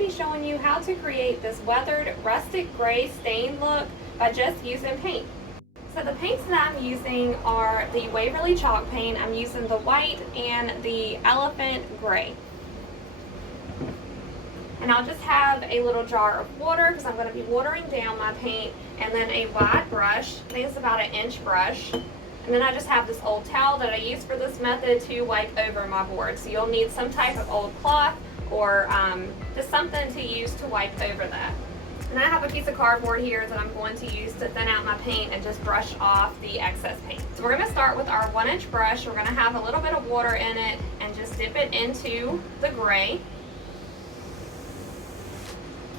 be showing you how to create this weathered rustic gray stain look by just using paint. So the paints that I'm using are the Waverly chalk paint. I'm using the white and the elephant gray. And I'll just have a little jar of water because I'm going to be watering down my paint, and then a wide brush. I think it's about an inch brush. And then I just have this old towel that I use for this method to wipe over my board. So you'll need some type of old cloth or just something to use to wipe over that. And I have a piece of cardboard here that I'm going to use to thin out my paint and just brush off the excess paint. So we're going to start with our 1-inch brush. We're going to have a little bit of water in it and just dip it into the gray.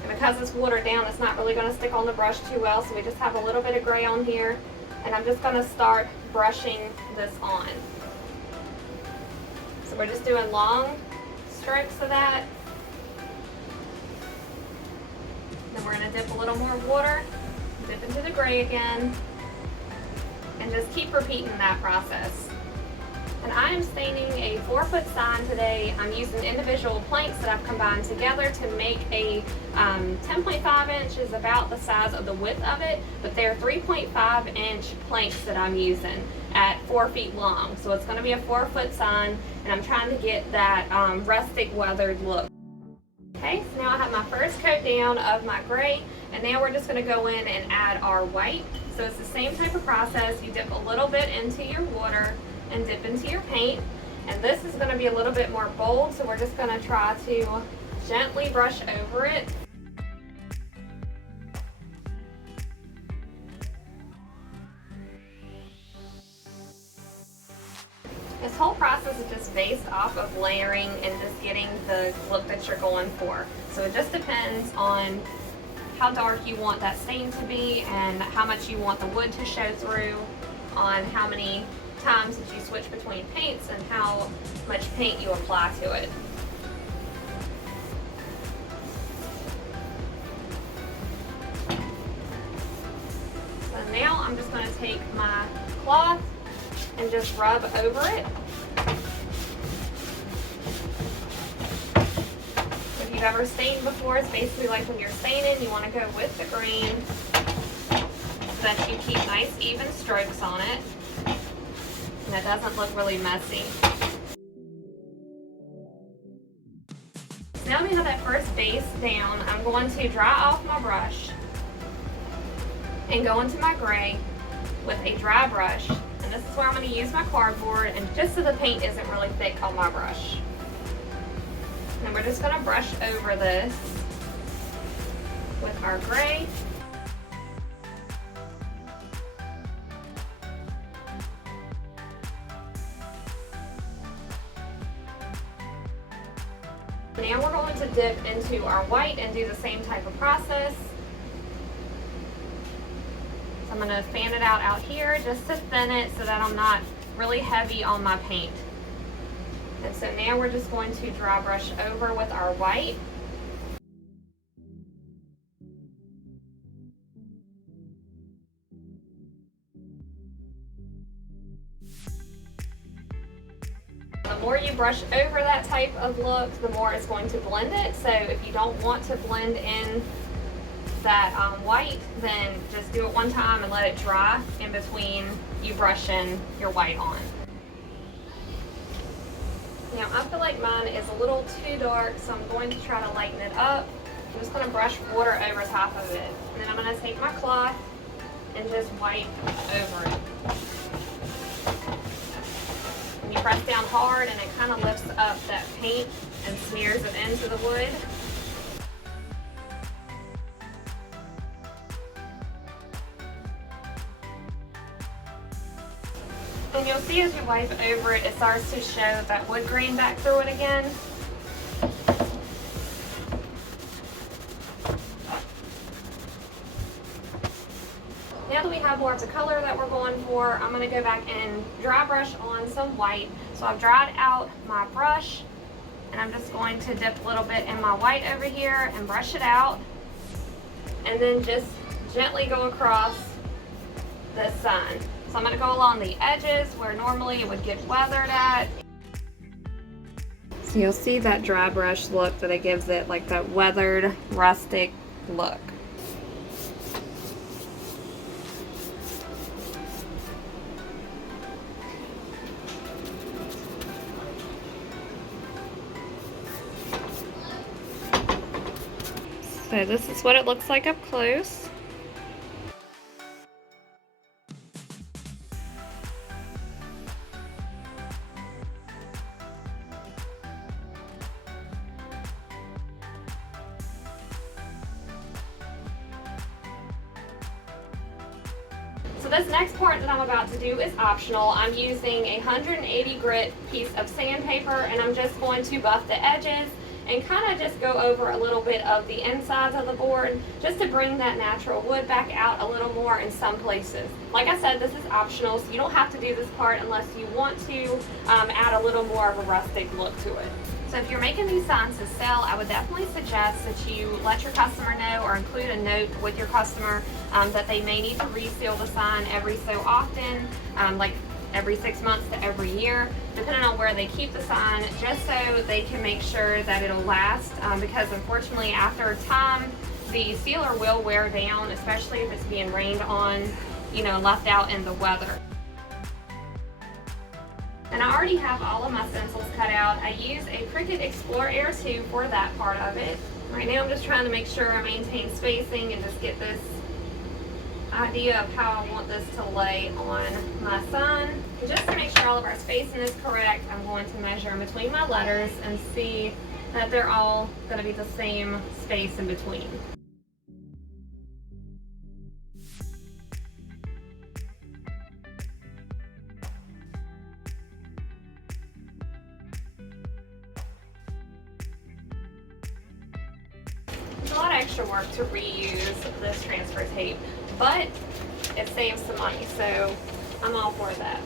And because it's watered down, it's not really going to stick on the brush too well, so we just have a little bit of gray on here. And I'm just going to start brushing this on. So we're just doing long strokes of that. Then we're going to dip a little more water, dip into the gray again, and just keep repeating that process. And I am staining a 4-foot sign today. I'm using individual planks that I've combined together to make a 10.5 inch is about the size of the width of it, but they're 3.5 inch planks that I'm using at 4 feet long. So it's going to be a 4-foot sign, and I'm trying to get that rustic weathered look. Okay, so now I have my first coat down of my gray, and now we're just going to go in and add our white. So it's the same type of process. You dip a little bit into your water and dip into your paint, and this is going to be a little bit more bold, so we're just going to try to gently brush over it. This whole process is just based off of layering and just getting the look that you're going for. So it just depends on how dark you want that stain to be and how much you want the wood to show through, on how many times that you switch between paints and how much paint you apply to it. So now I'm just going to take my cloth and just rub over it. If you've ever stained before, it's basically like when you're staining, you want to go with the green so that you keep nice even strokes on it and it doesn't look really messy. Now that we have that first base down, I'm going to dry off my brush and go into my gray with a dry brush. And this is where I'm going to use my cardboard, and just so the paint isn't really thick on my brush. And we're just going to brush over this with our gray. Now we're going to dip into our white and do the same type of process. I'm going to fan it out here just to thin it so that I'm not really heavy on my paint. And so now we're just going to dry brush over with our white. The more you brush over that type of look, the more it's going to blend it. So if you don't want to blend in that white, then just do it one time and let it dry in between you brushing your white on. Now I feel like mine is a little too dark, so I'm going to try to lighten it up. I'm just going to brush water over top of it, and then I'm going to take my cloth and just wipe over it. And you press down hard and it kind of lifts up that paint and smears it into the wood. And you'll see as you wipe over it, it starts to show that wood grain back through it again. Now that we have more of the color that we're going for, I'm going to go back and dry brush on some white. So I've dried out my brush, and I'm just going to dip a little bit in my white over here and brush it out. And then just gently go across this sign. So I'm going to go along the edges where normally it would get weathered at. So you'll see that dry brush look that it gives it, like that weathered, rustic look. So this is what it looks like up close. So this next part that I'm about to do is optional. I'm using a 180 grit piece of sandpaper, and I'm just going to buff the edges and kind of just go over a little bit of the insides of the board just to bring that natural wood back out a little more in some places. Like I said, this is optional, so you don't have to do this part unless you want to add a little more of a rustic look to it. So if you're making these signs to sell, I would definitely suggest that you let your customer know or include a note with your customer that they may need to reseal the sign every so often, like every 6 months to every year, depending on where they keep the sign, just so they can make sure that it'll last, because unfortunately after time, the sealer will wear down, especially if it's being rained on, you know, left out in the weather. And I already have all of my stencils cut out. I use a Cricut Explorer Air 2 for that part of it. Right now I'm just trying to make sure I maintain spacing and just get this idea of how I want this to lay on my sign. And just to make sure all of our spacing is correct, I'm going to measure in between my letters and see that they're all going to be the same space in between. It's a lot of extra work to reuse this transfer tape, but it saves some money, so I'm all for that.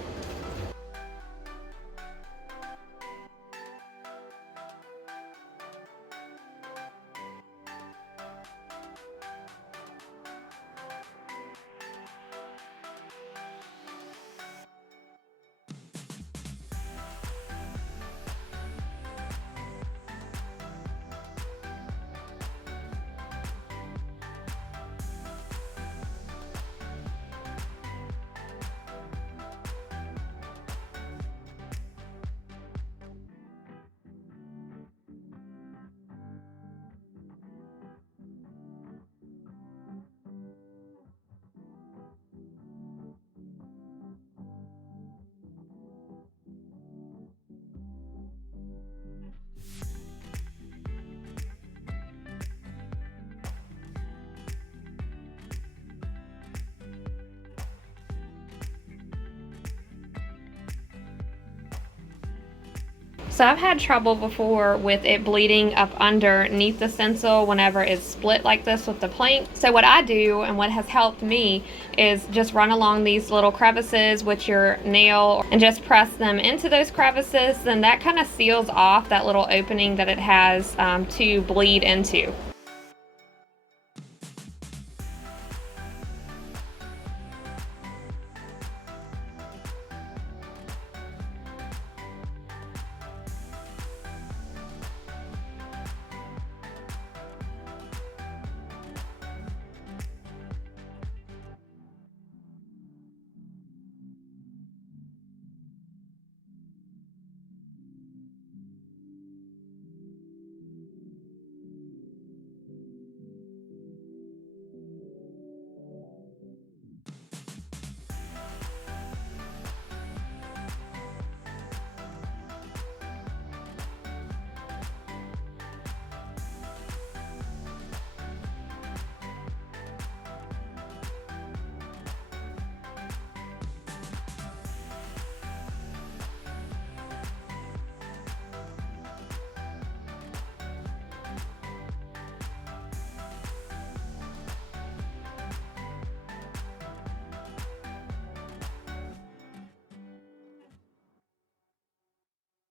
So I've had trouble before with it bleeding up underneath the stencil whenever it's split like this with the plank. So what I do, and what has helped me, is just run along these little crevices with your nail and just press them into those crevices. Then that kind of seals off that little opening that it has to bleed into.